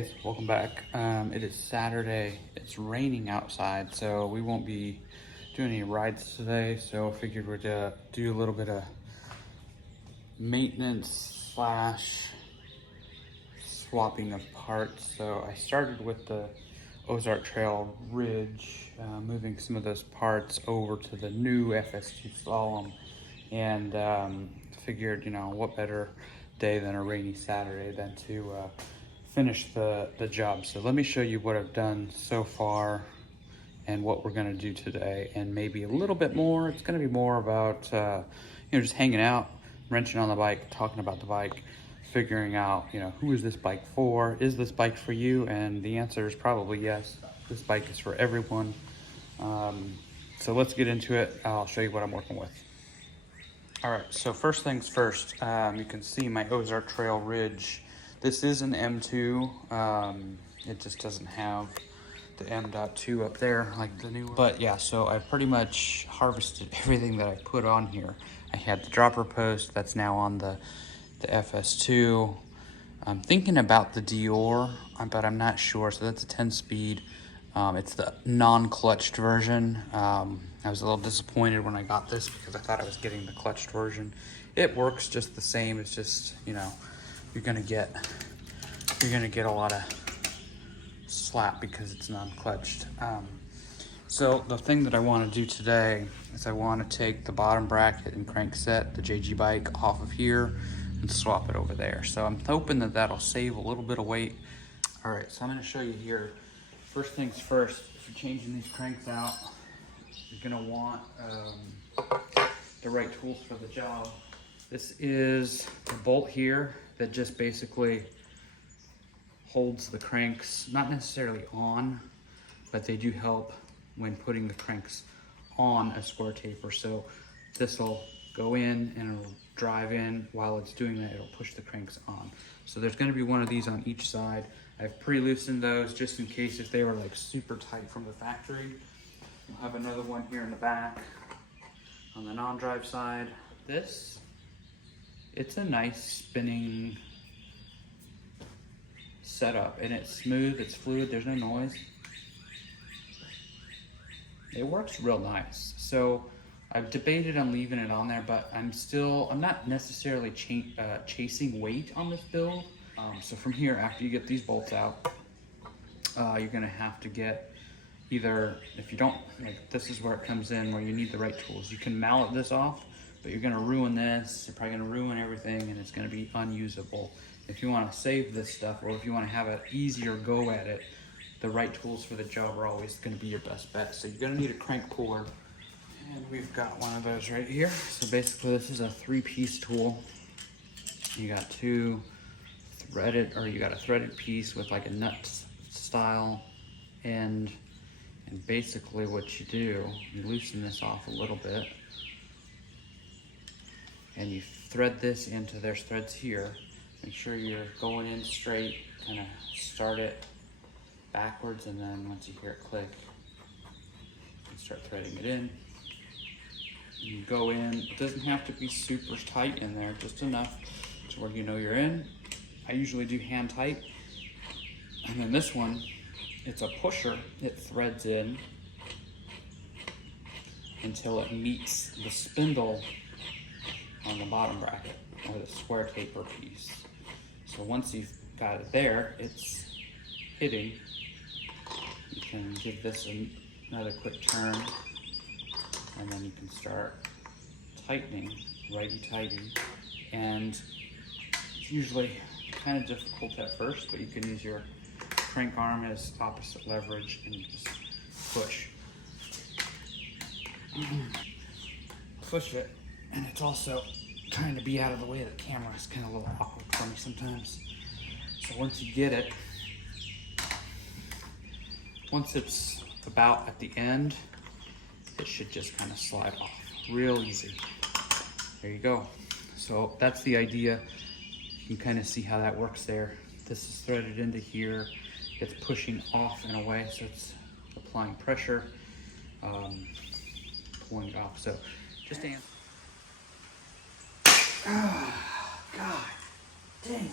guys, welcome back. It is Saturday. It's raining outside, so we won't be doing any rides today. So I figured we'd do a little bit of maintenance slash swapping of parts. So I started with the Ozarktrail Ridge, moving some of those parts over to the new FS2 Slalom, and figured, what better day than a rainy Saturday than to finish the job. So let me show you what I've done so far and what we're gonna do today, and maybe a little bit more. It's gonna be more about just hanging out, wrenching on the bike, talking about the bike, figuring out who is this bike for? Is this bike for you? And the answer is probably yes. This bike is for everyone. So let's get into it. I'll show you what I'm working with. All right, so first things first, you can see my Ozarktrail Ridge. This is an M2. It just doesn't have the M.2 up there like the new one. But yeah, so I pretty much harvested everything that I put on here. I had the dropper post that's now on the FS2. I'm thinking about the Dior, but I'm not sure. So that's a 10-speed. It's the non-clutched version. I was a little disappointed when I got this because I thought I was getting the clutched version. It works just the same. It's just, you're gonna get a lot of slap because it's non-clutched. So the thing that I want to do today is I want to take the bottom bracket and crankset, the JG bike, off of here and swap it over there. So I'm hoping that that'll save a little bit of weight. All right, so I'm going to show you here. First things first, if you're changing these cranks out, you're going to want the right tools for the job. This is a bolt here that just basically holds the cranks, not necessarily on, but they do help when putting the cranks on a square taper. So this will go in and it'll drive in. While it's doing that, it'll push the cranks on. So there's going to be one of these on each side. I've pre-loosened those just in case if they were like super tight from the factory. We'll have another one here in the back on the non-drive side. It's a nice spinning setup, and it's smooth, it's fluid, there's no noise. It works real nice. So I've debated on leaving it on there, but I'm not necessarily chasing weight on this build. So from here, after you get these bolts out, you're gonna have to get either, if you don't, this is where it comes in, where you need the right tools. You can mallet this off, but you're gonna ruin this, you're probably gonna ruin everything, and it's gonna be unusable. If you wanna save this stuff, or if you wanna have an easier go at it, the right tools for the job are always gonna be your best bet. So you're gonna need a crank puller, and we've got one of those right here. So basically this is a 3-piece tool. You got you got a threaded piece with like a nut style end, and basically what you do, you loosen this off a little bit, and you thread this into, there's threads here. Make sure you're going in straight, kind of start it backwards, and then once you hear it click, you start threading it in. You go in, it doesn't have to be super tight in there, just enough to where you're in. I usually do hand tight. And then this one, it's a pusher. It threads in until it meets the spindle on the bottom bracket, or the square taper piece. So once you've got it there, it's hitting. You can give this another quick turn, and then you can start tightening, righty-tighty. And it's usually kind of difficult at first, but you can use your crank arm as opposite leverage and just push. Push it, and it's also trying to be out of the way of the camera. It's kind of a little awkward for me sometimes. So once you get it, once it's about at the end, it should just kind of slide off real easy. There you go. So that's the idea. You can kind of see how that works there. This is threaded into here. It's pushing off in a way, so it's applying pressure, pulling it off. So just answer. Oh, God dang it.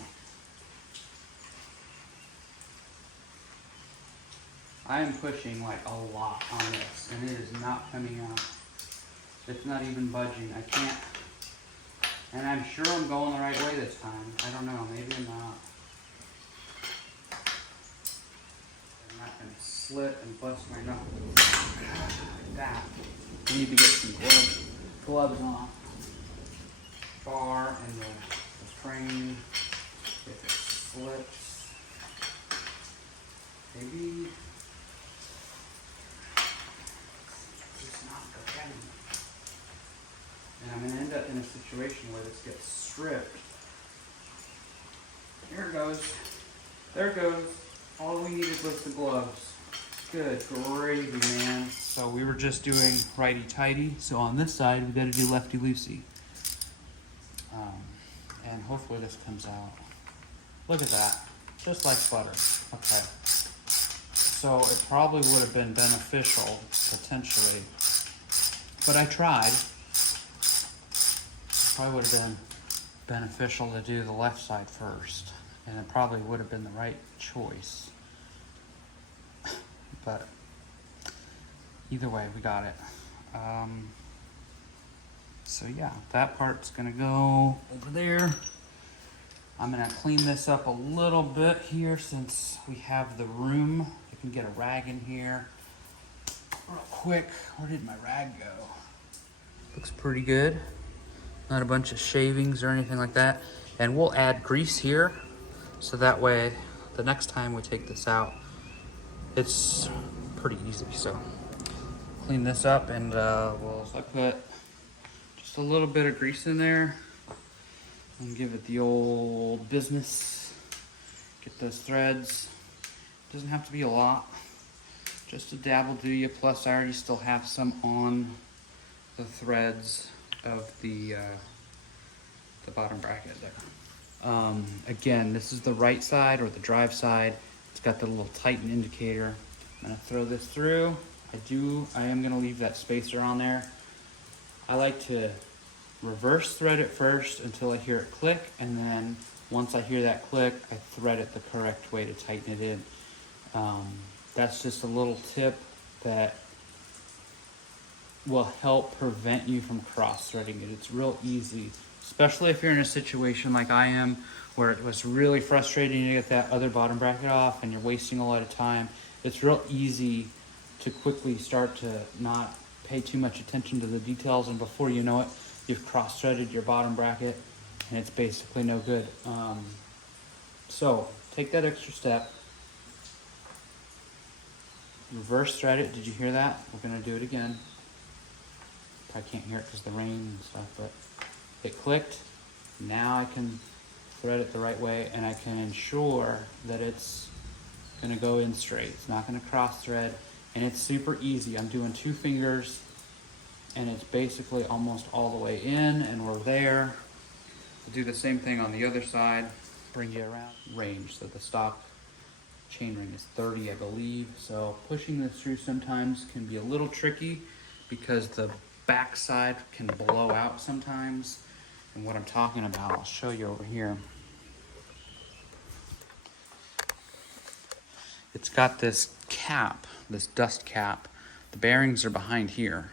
I am pushing like a lot on this, and it is not coming out. It's not even budging. I can't, and I'm sure I'm going the right way this time. I don't know, maybe I'm not. I'm not gonna slip and bust my knuckles like that. I need to get some gloves on. Bar and the frame, if it slips, maybe it's just not going. And I'm gonna end up in a situation where this gets stripped. Here it goes. There it goes. All we needed was the gloves. Good gravy, man. So we were just doing righty-tighty. So on this side, we gotta do lefty-loosey. And hopefully this comes out. Look at that, just like butter. Okay. So it probably would have been beneficial, potentially, but I tried. Probably would have been beneficial to do the left side first, and it probably would have been the right choice. But either way, we got it. So yeah, that part's gonna go over there. I'm gonna clean this up a little bit here since we have the room. I can get a rag in here real quick. Where did my rag go? Looks pretty good. Not a bunch of shavings or anything like that. And we'll add grease here, so that way the next time we take this out, it's pretty easy. So clean this up, and I put just a little bit of grease in there and give it the old business. Get those threads. Doesn't have to be a lot, just a dab will do you. Plus I already still have some on the threads of the bottom bracket there. Again, this is the right side or the drive side. It's got the little tighten indicator. I'm gonna throw this through. I am gonna leave that spacer on there. I like to reverse thread it first until I hear it click, and then once I hear that click, I thread it the correct way to tighten it in. That's just a little tip that will help prevent you from cross-threading it. It's real easy, especially if you're in a situation like I am, where it was really frustrating to get that other bottom bracket off and you're wasting a lot of time. It's real easy to quickly start to not pay too much attention to the details, and before you know it, you've cross-threaded your bottom bracket and it's basically no good. So take that extra step, reverse thread it. Did you hear that? We're gonna do it again. Probably can't hear it because of the rain and stuff, but it clicked. Now I can thread it the right way, and I can ensure that it's gonna go in straight. It's not gonna cross thread, and it's super easy. I'm doing 2 fingers, and it's basically almost all the way in, and we're there. We'll do the same thing on the other side. Bring you around. Range, so the stock chain ring is 30, I believe. So pushing this through sometimes can be a little tricky because the back side can blow out sometimes. And what I'm talking about, I'll show you over here. It's got this cap, this dust cap. The bearings are behind here.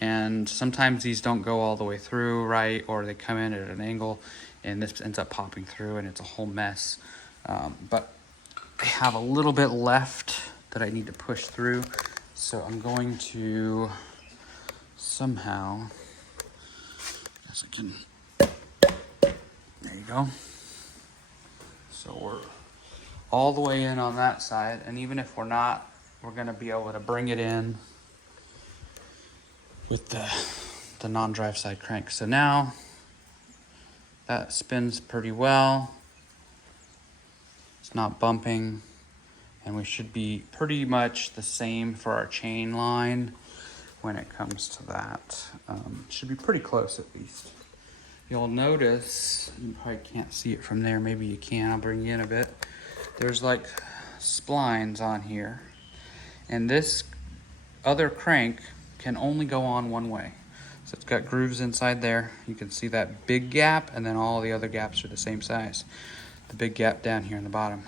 And sometimes these don't go all the way through right, or they come in at an angle and this ends up popping through and it's a whole mess. But I have a little bit left that I need to push through. So I'm going to somehow, as I can, there you go. So we're all the way in on that side, and even if we're not, we're gonna be able to bring it in with the non-drive side crank. So now that spins pretty well. It's not bumping, and we should be pretty much the same for our chain line when it comes to that. Should be pretty close at least. You'll notice, you probably can't see it from there, maybe you can, I'll bring you in a bit. There's like splines on here, and this other crank can only go on one way. So it's got grooves inside there. You can see that big gap, and then all the other gaps are the same size. The big gap down here in the bottom.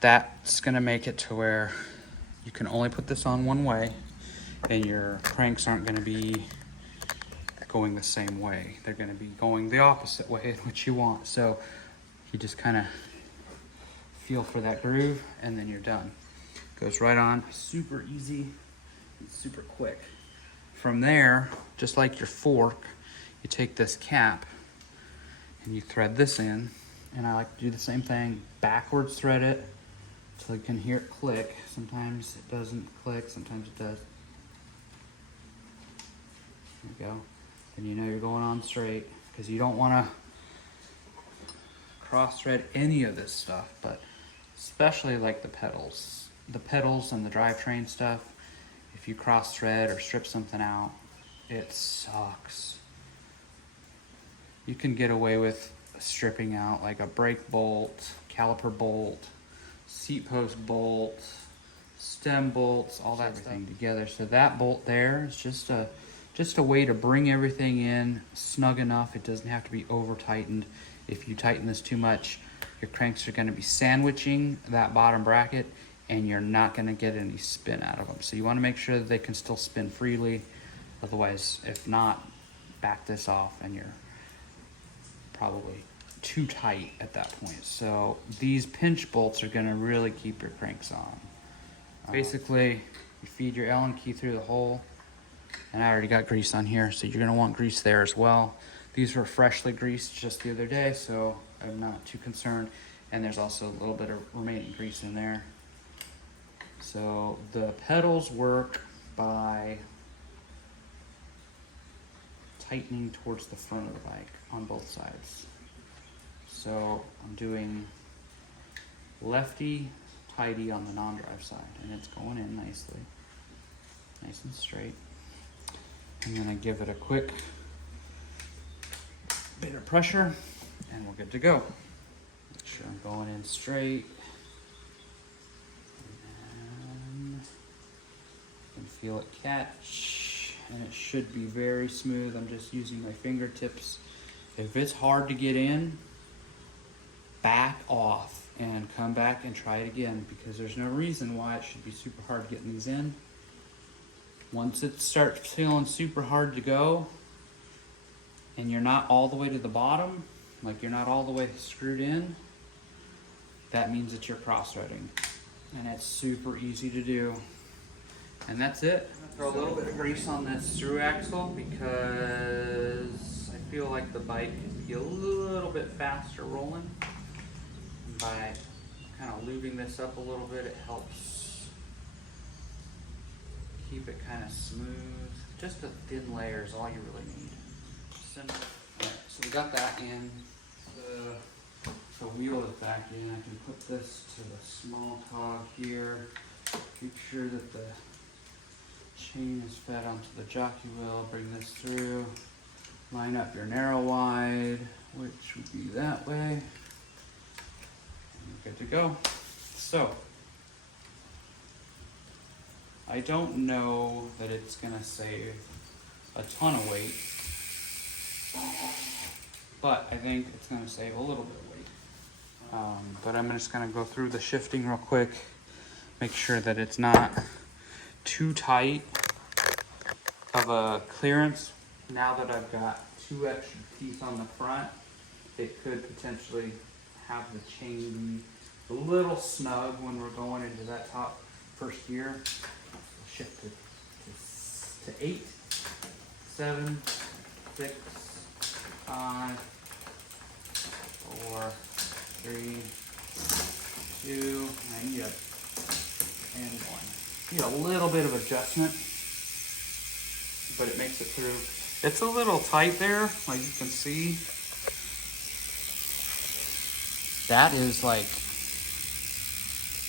That's gonna make it to where you can only put this on one way, and your cranks aren't gonna be going the same way. They're gonna be going the opposite way in which you want. So you just kind of feel for that groove, and then you're done. Goes right on, super easy, and super quick. From there, just like your fork, you take this cap and you thread this in, and I like to do the same thing, backwards thread it so you can hear it click. Sometimes it doesn't click, sometimes it does. There you go. Then you know you're going on straight, because you don't want to cross thread any of this stuff, but especially like the pedals and the drivetrain stuff. If you cross thread or strip something out, it sucks. You can get away with stripping out like a brake bolt, caliper bolt, seat post bolt, stem bolts, all that everything together. So that bolt there is just a way to bring everything in snug enough. It doesn't have to be over tightened. If you tighten this too much, your cranks are going to be sandwiching that bottom bracket, and you're not going to get any spin out of them. So you want to make sure that they can still spin freely. Otherwise, if not, back this off and you're probably too tight at that point. So these pinch bolts are going to really keep your cranks on. Basically, you feed your Allen key through the hole, and I already got grease on here, so you're going to want grease there as well. These were freshly greased just the other day, so I'm not too concerned. And there's also a little bit of remaining grease in there. So the pedals work by tightening towards the front of the bike on both sides. So I'm doing lefty tighty on the non-drive side, and it's going in nicely, nice and straight. I'm gonna give it a quick bit of pressure, and we're good to go. Make sure I'm going in straight. And you can feel it catch, and it should be very smooth. I'm just using my fingertips. If it's hard to get in, back off and come back and try it again, because there's no reason why it should be super hard getting these in. Once it starts feeling super hard to go, and you're not all the way to the bottom, like you're not all the way screwed in, that means that you're cross-threading. And it's super easy to do. And that's it. I'm gonna throw a little bit of grease on this through axle, because I feel like the bike can be a little bit faster rolling. By kind of lubing this up a little bit, it helps keep it kind of smooth. Just a thin layer is all you really need. Simple. All right, so we got that in. The wheel is back in. I can put this to the small cog here. Make sure that the chain is fed onto the jockey wheel. Bring this through. Line up your narrow wide, which would be that way. Good to go. So, I don't know that it's gonna save a ton of weight, but I think it's gonna save a little bit of weight. But I'm just gonna go through the shifting real quick, make sure that it's not too tight of a clearance. Now that I've got 2 extra teeth on the front, it could potentially have the chain be a little snug when we're going into that top first gear. We'll shift it to 8, 7, 6, 5, 4, 3, 2, and you and 1. Need a little bit of adjustment, but it makes it through. It's a little tight there, like you can see. That is like,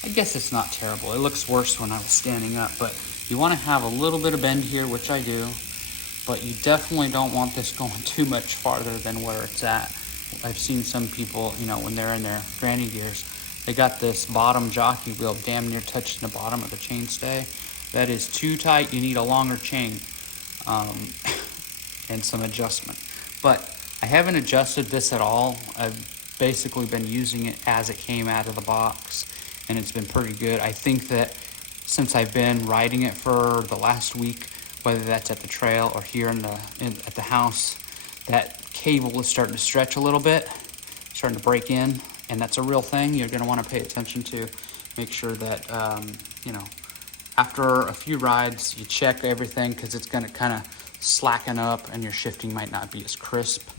I guess it's not terrible. It looks worse when I was standing up, but you want to have a little bit of bend here, which I do, but you definitely don't want this going too much farther than where it's at. I've seen some people, you know, when they're in their granny gears, they got this bottom jockey wheel damn near touching the bottom of the chainstay. That is too tight. You need a longer chain and some adjustment. But I haven't adjusted this at all. I've basically been using it as it came out of the box, and it's been pretty good. I think that since I've been riding it for the last week, whether that's at the trail or here at the house, that cable is starting to stretch a little bit, starting to break in, and that's a real thing you're going to want to pay attention to. Make sure that, you know, after a few rides, you check everything, because it's going to kind of slacken up and your shifting might not be as crisp.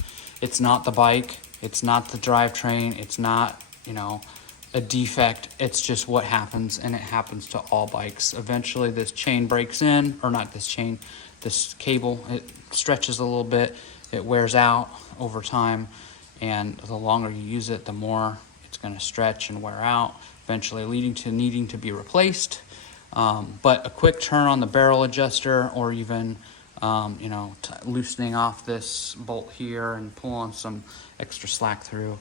It's not the bike, it's not the drivetrain, it's not, you know, a defect. It's just what happens, and it happens to all bikes. Eventually this chain breaks in, or not this chain, this cable, it stretches a little bit, it wears out over time, and the longer you use it, the more it's going to stretch and wear out, eventually leading to needing to be replaced. But a quick turn on the barrel adjuster, or even you know, loosening off this bolt here and pulling some extra slack through,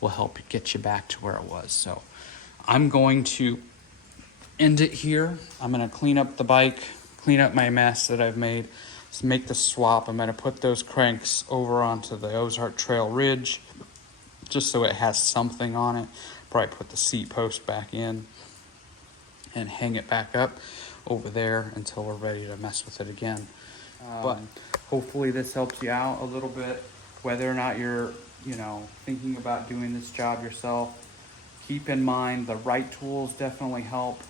will help get you back to where it was. So I'm going to end it here. I'm going to clean up the bike, clean up my mess that I've made, to make the swap. I'm going to put those cranks over onto the Ozarktrail Ridge, just so it has something on it. Probably put the seat post back in and hang it back up over there until we're ready to mess with it again. But hopefully this helps you out a little bit. Whether or not you're, you know, thinking about doing this job yourself, keep in mind the right tools definitely help.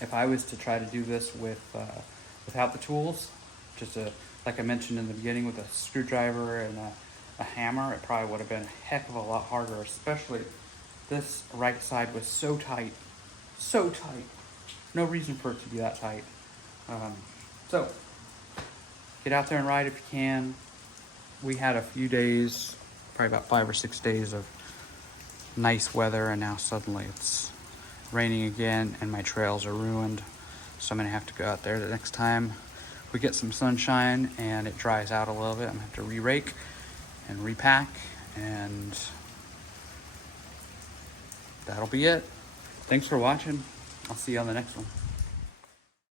If I was to try to do this without the tools, like I mentioned in the beginning, with a screwdriver and a hammer, it probably would have been a heck of a lot harder. Especially this right side was so tight, so tight. No reason for it to be that tight. So get out there and ride if you can. We had a few days, probably about 5 or 6 days of nice weather, and now suddenly it's raining again and my trails are ruined. So I'm gonna have to go out there the next time we get some sunshine and it dries out a little bit. I'm gonna have to re-rake and repack, and that'll be it. Thanks for watching. I'll see you on the next one.